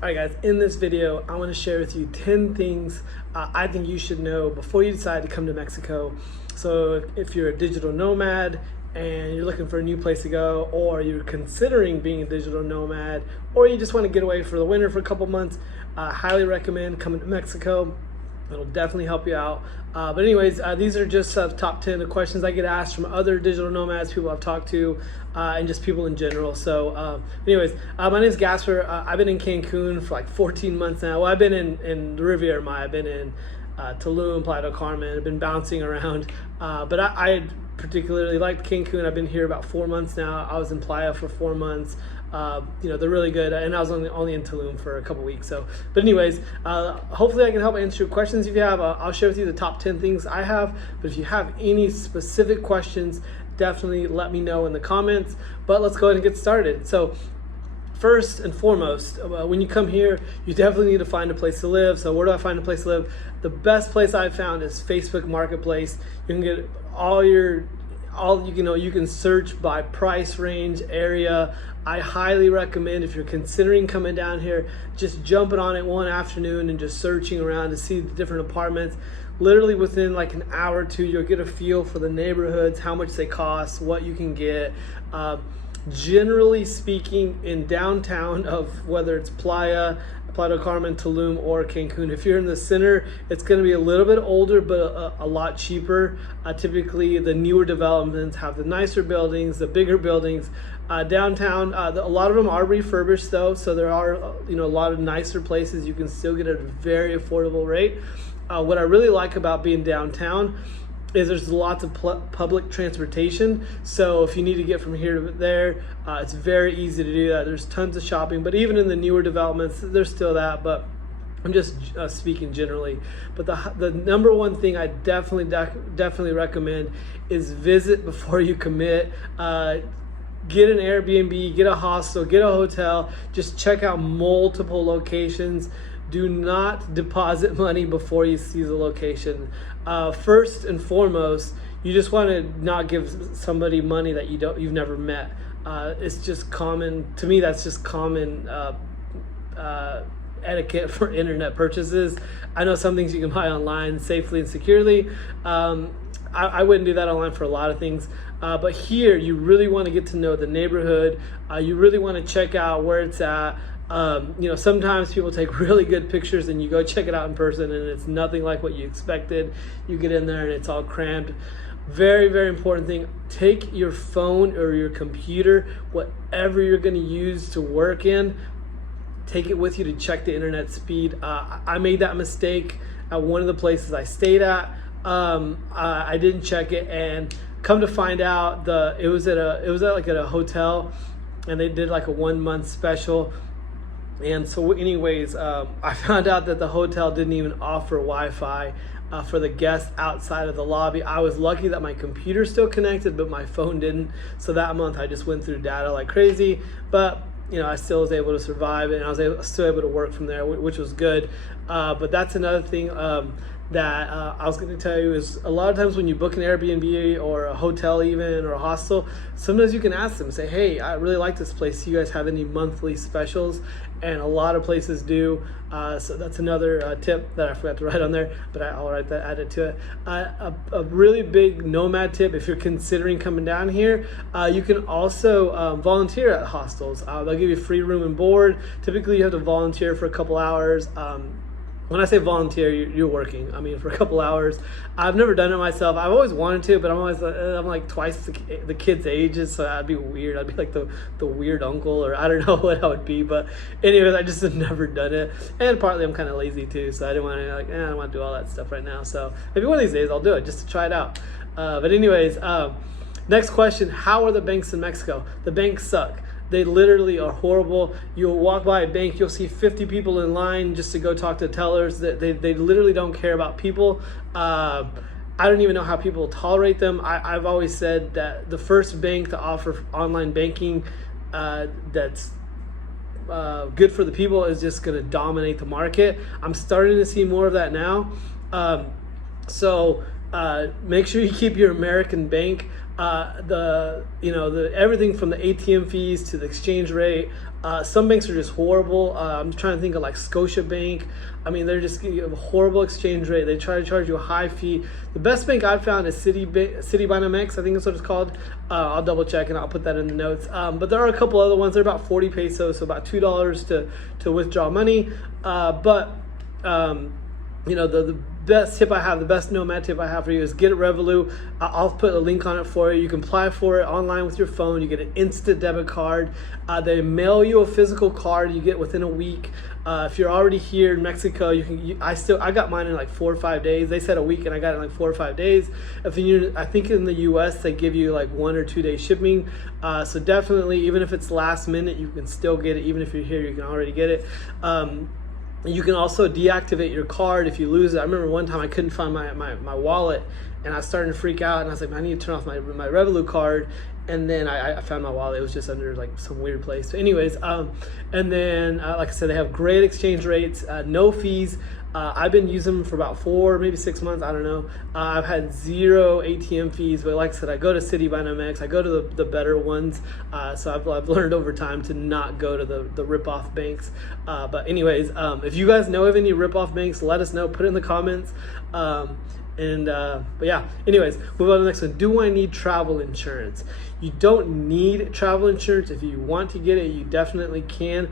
Alright guys, in this video I want to share with you 10 things I think you should know before you decide to come to Mexico. So if you're a digital nomad and you're looking for a new place to go, or you're considering being a digital nomad, or you just want to get away for the winter for a couple months, I highly recommend coming to Mexico. It'll definitely help you out. But anyways, these are just top 10 of questions I get asked from other digital nomads, people I've talked to, and just people in general. So anyways, my name is Gasper. I've been in Cancun for like 14 months now. Well, I've been in the Riviera Maya. I've been in Tulum, Playa, Carmen. I've been bouncing around. But I particularly liked Cancun. I've been here about 4 months now. I was in Playa for 4 months. They're really good, and I was only in Tulum for a couple weeks. So, but anyways, hopefully I can help answer your questions. If you have, I'll share with you the top 10 things I have. But if you have any specific questions, definitely let me know in the comments. But let's go ahead and get started. So, first and foremost, when you come here, you definitely need to find a place to live. So where do I find a place to live? The best place I've found is Facebook Marketplace. You can get you can search by price range, area. I highly recommend, if you're considering coming down here, just jumping on it one afternoon and just searching around to see the different apartments. Literally within like an hour or two, you'll get a feel for the neighborhoods, how much they cost, what you can get. Generally speaking, in downtown of whether it's Playa del Carmen, Tulum, or Cancun, if you're in the center, it's going to be a little bit older, but a lot cheaper. Typically, the newer developments have the nicer buildings, the bigger buildings. Downtown, a lot of them are refurbished though, so there are a lot of nicer places you can still get at a very affordable rate. What I really like about being downtown is there's lots of public transportation. So if you need to get from here to there, it's very easy to do that. There's tons of shopping, but even in the newer developments, there's still that. But I'm just speaking generally. But the number one thing I definitely recommend is visit before you commit. Get an Airbnb, get a hostel, get a hotel. Just check out multiple locations. Do not deposit money before you see the location. First and foremost, you just want to not give somebody money that you've never met. It's just common to me. That's just common etiquette for internet purchases. I know some things you can buy online safely and securely. I wouldn't do that online for a lot of things. But here, you really want to get to know the neighborhood. You really want to check out where it's at. Sometimes people take really good pictures and you go check it out in person and it's nothing like what you expected. You get in there and it's all crammed. Very, very important thing. Take your phone or your computer, whatever you're going to use to work in, take it with you to check the internet speed. I made that mistake at one of the places I stayed at. I didn't check it, and come to find out, it was at a hotel, and they did like a 1 month special. And so anyways, I found out that the hotel didn't even offer Wi-Fi for the guests outside of the lobby. I was lucky that my computer still connected, but my phone didn't. So that month I just went through data like crazy. But I still was able to survive, and I was still able to work from there, which was good. But that's another thing that I was going to tell you is a lot of times when you book an Airbnb or a hotel even, or a hostel, sometimes you can ask them, say, hey, I really like this place. Do you guys have any monthly specials? And a lot of places do. So that's another tip that I forgot to write on there, but I'll add it to it. A really big nomad tip, if you're considering coming down here, you can also volunteer at hostels. They'll give you free room and board. Typically you have to volunteer for a couple hours. When I say volunteer, you're working. I mean, for a couple hours. I've never done it myself. I've always wanted to, but I'm like twice the kids' ages, so that'd be weird. I'd be like the weird uncle, or I don't know what I would be. But anyways, I just have never done it. And partly I'm kind of lazy too, so I didn't want to I don't want to do all that stuff right now. So maybe one of these days I'll do it just to try it out. But anyways, next question: how are the banks in Mexico? The banks suck. They literally are horrible. You'll walk by a bank, you'll see 50 people in line just to go talk to tellers. They literally don't care about people. I don't even know how people tolerate them. I've always said that the first bank to offer online banking that's good for the people is just going to dominate the market. I'm starting to see more of that now. So make sure you keep your American bank. The everything from the ATM fees to the exchange rate. Some banks are just horrible. I'm trying to think of like Scotiabank. I mean, they're just giving a horrible exchange rate. They try to charge you a high fee. The best bank I've found is CitiBanamex, I think that's what it's called. I'll double check and I'll put that in the notes. But there are a couple other ones. They're about 40 pesos, so about $2 to withdraw money. The best tip I have, the best Nomad tip I have for you is get a Revolut. I'll put a link on it for you. You can apply for it online with your phone. You get an instant debit card. They mail you a physical card you get within a week. If you're already here in Mexico, I got mine in like 4 or 5 days. They said a week and I got it in like 4 or 5 days. I think in the US they give you like 1 or 2 day shipping. So definitely, even if it's last minute, you can still get it. Even if you're here, you can already get it. You can also deactivate your card if you lose it. I remember one time I couldn't find my wallet, and I was starting to freak out, and I was like, I need to turn off my Revolut card. And then I found my wallet. It was just under like some weird place. So anyways, and then like I said, they have great exchange rates, no fees. I've been using them for about 4, maybe 6 months. I don't know. I've had 0 ATM fees, but like I said, I go to CitiBanamex. I go to the better ones. So I've learned over time to not go to the rip-off banks. But anyways, if you guys know of any rip-off banks, let us know. Put it in the comments. But yeah, anyways, move on to the next one. Do I need travel insurance? You don't need travel insurance. If you want to get it, you definitely can.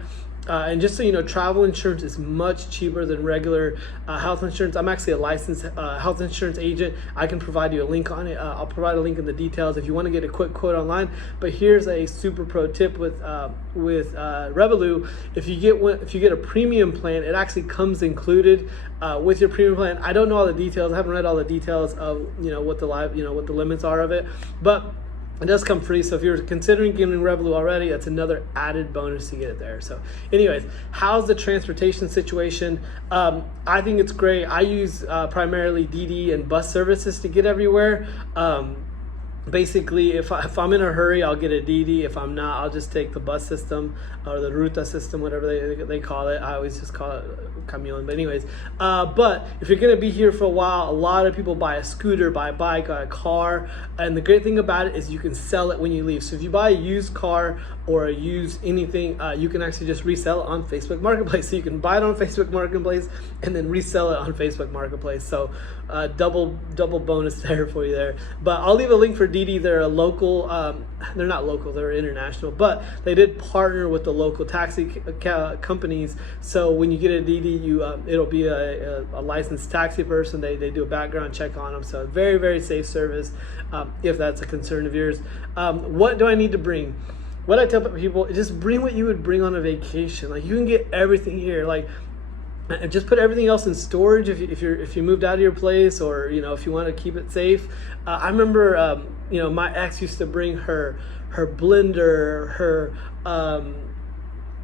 And just so you know, travel insurance is much cheaper than regular health insurance. I'm actually a licensed health insurance agent. I can provide you a link on it. I'll provide a link in the details if you want to get a quick quote online. But here's a super pro tip with Revolut. If you get a premium plan, it actually comes included with your premium plan. I don't know all the details. I haven't read all the details of what the limits are of it, but it does come free. So if you're considering getting Revolut already, that's another added bonus to get it there. So anyways, how's the transportation situation? I think it's great. I use primarily DD and bus services to get everywhere. Basically, if I'm in a hurry, I'll get a DD. If I'm not, I'll just take the bus system or the Ruta system, whatever they call it. I always just call it camion. But anyways, but if you're gonna be here for a while, a lot of people buy a scooter, buy a bike, buy a car. And the great thing about it is you can sell it when you leave. So if you buy a used car or a used anything, you can actually just resell it on Facebook Marketplace. So you can buy it on Facebook Marketplace and then resell it on Facebook Marketplace. So double bonus there for you there. But I'll leave a link for DD. They're a local, they're not local, they're international, but they did partner with the local taxi companies. So when you get a DD, it'll be a licensed taxi person. They do a background check on them. So very, very safe service if that's a concern of yours. What do I need to bring? What I tell people is just bring what you would bring on a vacation. Like, you can get everything here. Like, and just put everything else in storage if you moved out of your place, or if you want to keep it safe. I remember my ex used to bring her blender,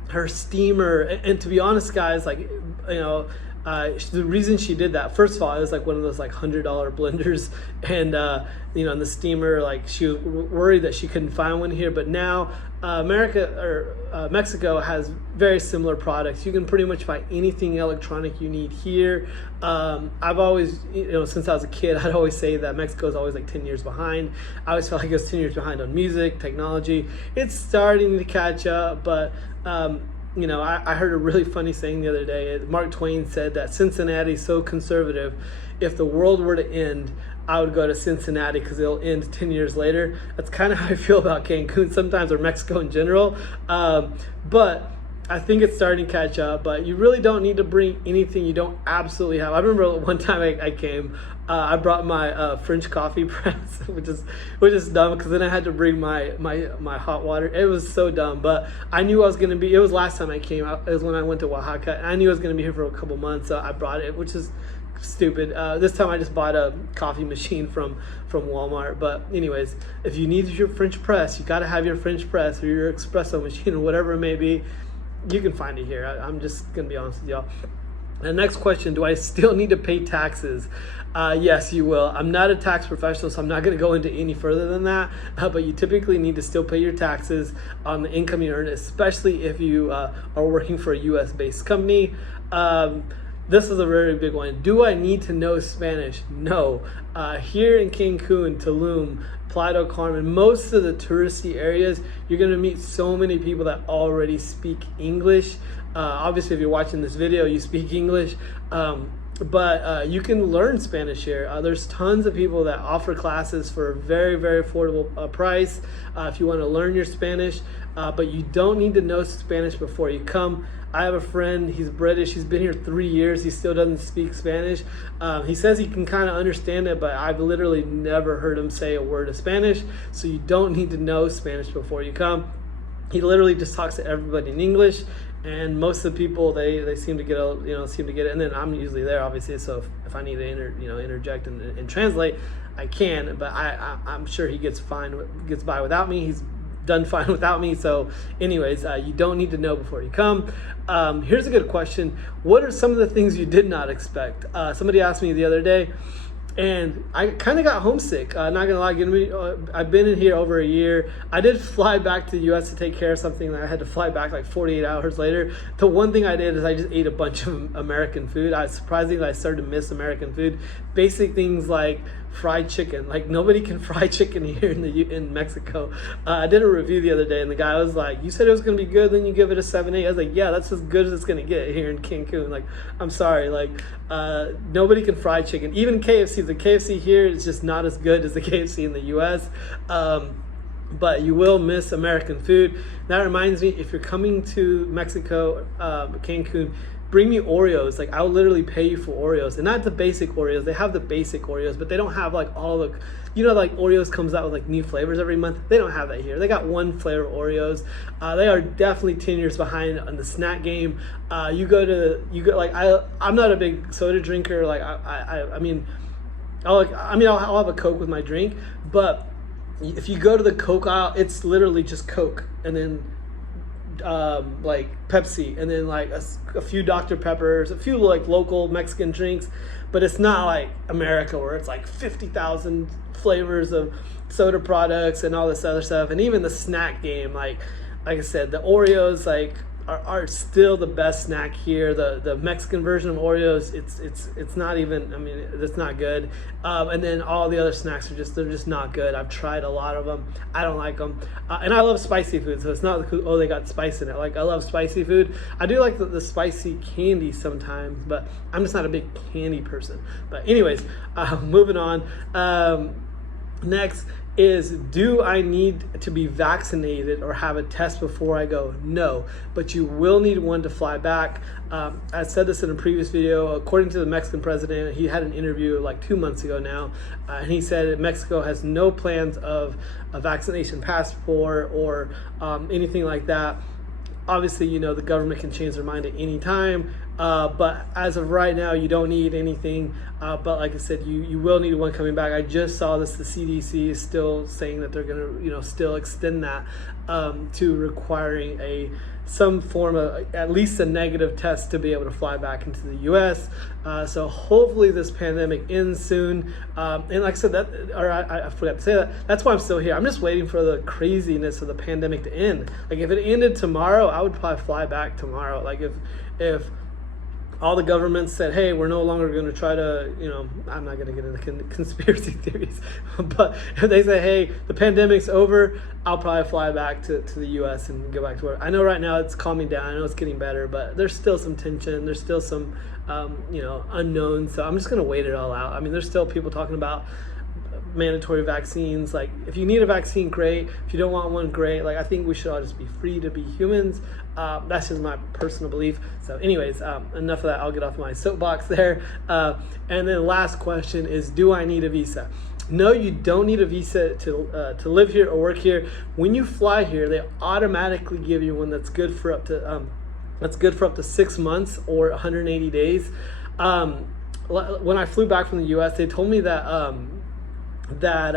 her steamer, and to be honest, guys, like the reason she did that, first of all, it was like one of those like $100 blenders, and and the steamer, like, she was worried that she couldn't find one here, but now Mexico has very similar products. You can pretty much find anything electronic you need here. I've always, since I was a kid, I'd always say that Mexico is always like 10 years behind. I always felt like it was 10 years behind on music, technology. It's starting to catch up, but I heard a really funny saying the other day. Mark Twain said that Cincinnati is so conservative, if the world were to end, I would go to Cincinnati because it'll end 10 years later. That's kind of how I feel about Cancun sometimes, or Mexico in general. But I think it's starting to catch up, but you really don't need to bring anything you don't absolutely have. I remember one time I came, I brought my French coffee press, which is dumb, because then I had to bring my hot water. It was so dumb, but I knew I was going to be, it was last time I came, it was when I went to Oaxaca, and I knew I was going to be here for a couple months, so I brought it, which is stupid. This time I just bought a coffee machine from Walmart. But anyways, if you need your French press, you got to have your French press or your espresso machine or whatever it may be. You can find it here. I'm just gonna be honest with y'all. The next question, do I still need to pay taxes? Yes, you will. I'm not a tax professional, so I'm not going to go into any further than that, but you typically need to still pay your taxes on the income you earn, especially if you are working for a US-based company. This is a very big one. Do I need to know Spanish? No. Here in Cancun, Tulum, Playa, Carmen, most of the touristy areas, you're going to meet so many people that already speak English. Obviously, if you're watching this video, you speak English. But you can learn Spanish here. There's tons of people that offer classes for a very, very affordable price if you want to learn your Spanish. But you don't need to know Spanish before you come. I have a friend, he's British, he's been here 3 years, he still doesn't speak Spanish. He says he can kind of understand it, but I've literally never heard him say a word of Spanish, so you don't need to know Spanish before you come. He literally just talks to everybody in English, and most of the people, they seem to get it, and then I'm usually there, obviously, so if I need to interject and translate, I can, but I'm sure he gets by without me. He's done fine without me. So anyways, you don't need to know before you come. Here's a good question. What are some of the things you did not expect? Somebody asked me the other day, and I kind of got homesick. Not gonna lie, I've been in here over a year. I did fly back to the US to take care of something that I had to fly back like 48 hours later. The one thing I did is I just ate a bunch of American food. Surprisingly, I started to miss American food. Basic things like fried chicken. Like, nobody can fry chicken here in Mexico. I did a review the other day, and the guy was like, "You said it was gonna be good, then you give it a 7.8." I was like, "Yeah, that's as good as it's gonna get here in Cancun." Like, I'm sorry, like nobody can fry chicken. Even KFC. The KFC here is just not as good as the KFC in the US. But you will miss American food. That reminds me, if you're coming to Mexico, Cancun, bring me Oreos. Like, I'll literally pay you for Oreos, and not the basic Oreos. They have the basic Oreos, but they don't have like all the, like Oreos comes out with like new flavors every month. They don't have that here. They got one flavor of Oreos. They are definitely 10 years behind on the snack game. I'm not a big soda drinker. Like I'll have a Coke with my drink, but if you go to the Coke aisle, it's literally just Coke, and then like Pepsi, and then like a few Dr. Peppers, a few like local Mexican drinks. But it's not like America where it's like 50,000 flavors of soda products and all this other stuff. And even the snack game, like I said, the Oreos are still the best snack here. The Mexican version of Oreos, it's not even, it's not good. And then all the other snacks they're just not good. I've tried a lot of them. I don't like them. And I love spicy food, so it's not like, oh, they got spice in it. Like, I love spicy food. I do like the spicy candy sometimes, but I'm just not a big candy person. But anyways, moving on. Next is, do I need to be vaccinated or have a test before I go? No, but you will need one to fly back. I said this in a previous video. According to the Mexican president, he had an interview like 2 months ago now, and he said that Mexico has no plans of a vaccination passport or anything like that. Obviously, the government can change their mind at any time, but as of right now, you don't need anything. But like I said, you will need one coming back. I just saw this. The CDC is still saying that they're going to, still extend that to requiring some form of at least a negative test to be able to fly back into the U.S. So hopefully this pandemic ends soon. And like I said, I forgot to say that. That's why I'm still here. I'm just waiting for the craziness of the pandemic to end. Like, if it ended tomorrow, I would probably fly back tomorrow. Like, if all the governments said, hey, we're no longer going to try to, I'm not going to get into conspiracy theories, but if they say, hey, the pandemic's over, I'll probably fly back to the U.S. and go back to work. I know right now it's calming down. I know it's getting better, but there's still some tension. There's still some, unknowns. So I'm just going to wait it all out. There's still people talking about mandatory vaccines. Like, if you need a vaccine, great. If you don't want one, great. Like, I think we should all just be free to be humans. That's just my personal belief. So anyways, enough of that. I'll get off my soapbox there. And then last question is, do I need a visa? No, you don't need a visa to live here or work here. When you fly here, they automatically give you one that's good for up to 6 months or 180 days. When I flew back from the U.S., they told me that that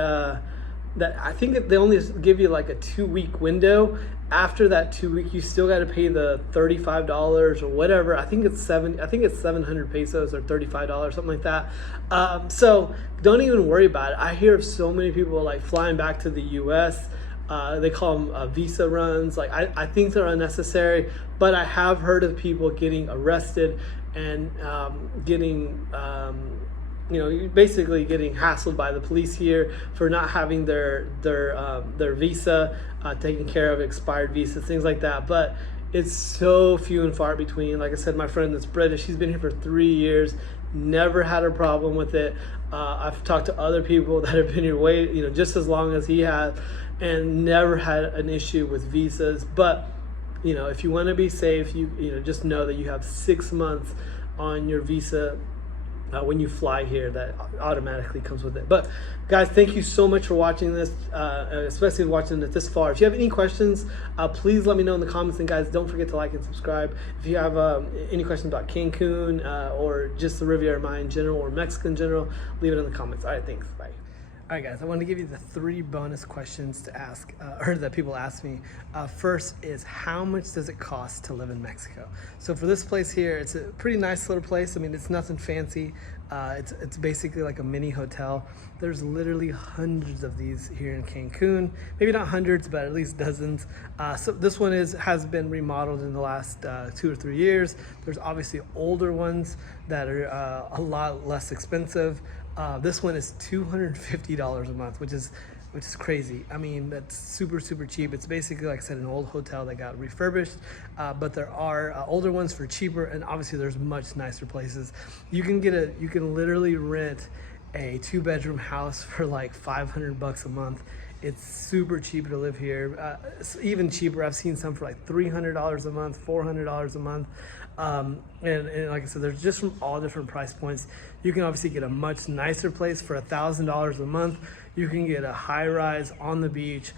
I think that they only give you like a 2-week window. After that 2 week, you still got to pay the $35 or whatever. I think it's 700 pesos or $35, something like that. So don't even worry about it. I hear of so many people like flying back to the U.S. They call them visa runs. Like I think they're unnecessary, but I have heard of people getting arrested and getting basically getting hassled by the police here for not having their visa taken care of, expired visas, things like that. But it's so few and far between. Like I said, my friend that's British, she's been here for 3 years, never had a problem with it. I've talked to other people that have been here just as long as he has, and never had an issue with visas. But if you want to be safe, just know that you have 6 months on your visa when you fly here. That automatically comes with it. But guys, thank you so much for watching this, especially watching it this far. If you have any questions, please let me know in the comments. And guys, don't forget to like and subscribe. If you have any questions about Cancun or just the Riviera Maya in general or Mexico in general, leave it in the comments. All right, thanks. Bye. All right, guys, I want to give you the 3 bonus questions to ask, or that people ask me. First is, how much does it cost to live in Mexico? So for this place here, it's a pretty nice little place. I mean, it's nothing fancy. It's basically like a mini hotel. There's literally hundreds of these here in Cancun. Maybe not hundreds, but at least dozens. So this one has been remodeled in the last 2 or 3 years. There's obviously older ones that are a lot less expensive. This one is $250 a month, which is crazy. I mean, that's super cheap. It's basically, like I said, an old hotel that got refurbished, but there are older ones for cheaper, and obviously there's much nicer places. You can literally rent a 2-bedroom house for like $500 a month. It's super cheap to live here. Even cheaper. I've seen some for like $300 a month, $400 a month. And like I said, there's just from all different price points. You can obviously get a much nicer place for $1,000 a month. You can get a high-rise on the beach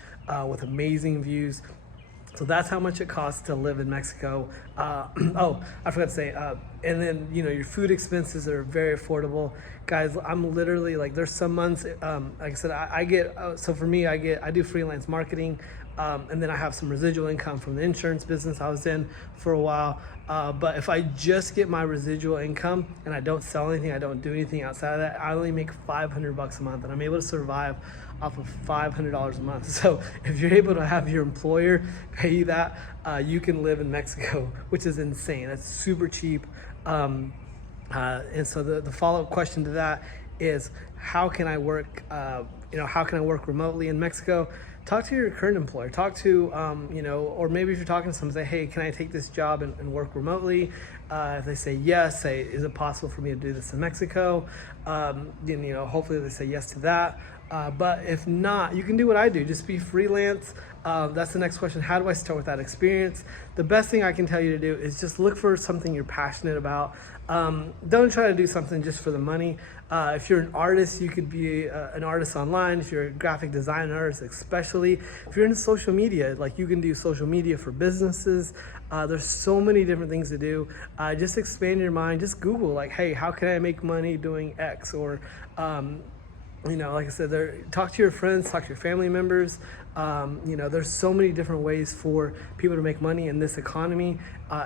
with amazing views. So that's how much it costs to live in Mexico. Oh, I forgot to say, and then your food expenses are very affordable. Guys, I'm literally like, there's some months, like I said, I get, so for me, I do freelance marketing, and then I have some residual income from the insurance business I was in for a while. But if I just get my residual income and I don't sell anything, I don't do anything outside of that, I only make $500 a month, and I'm able to survive off of $500 a month. So if you're able to have your employer pay you that, you can live in Mexico, which is insane. That's super cheap. And so the follow-up question to that is, how can I work? How can I work remotely in Mexico? Talk to your current employer. Talk to, or maybe if you're talking to someone, say, hey, can I take this job and work remotely? If they say yes, say, is it possible for me to do this in Mexico? Hopefully they say yes to that. But if not, you can do what I do. Just be freelance. That's the next question. How do I start with that experience? The best thing I can tell you to do is just look for something you're passionate about. Don't try to do something just for the money. If you're an artist, you could be an artist online. If you're a graphic design artist, especially if you're into social media, like you can do social media for businesses. There's so many different things to do. Just expand your mind. Just Google, like, hey, how can I make money doing X? Or like I said, talk to your friends, talk to your family members. There's so many different ways for people to make money in this economy,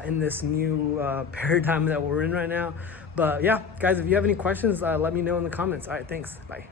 in this new paradigm that we're in right now. But yeah, guys, if you have any questions, let me know in the comments. All right, thanks. Bye.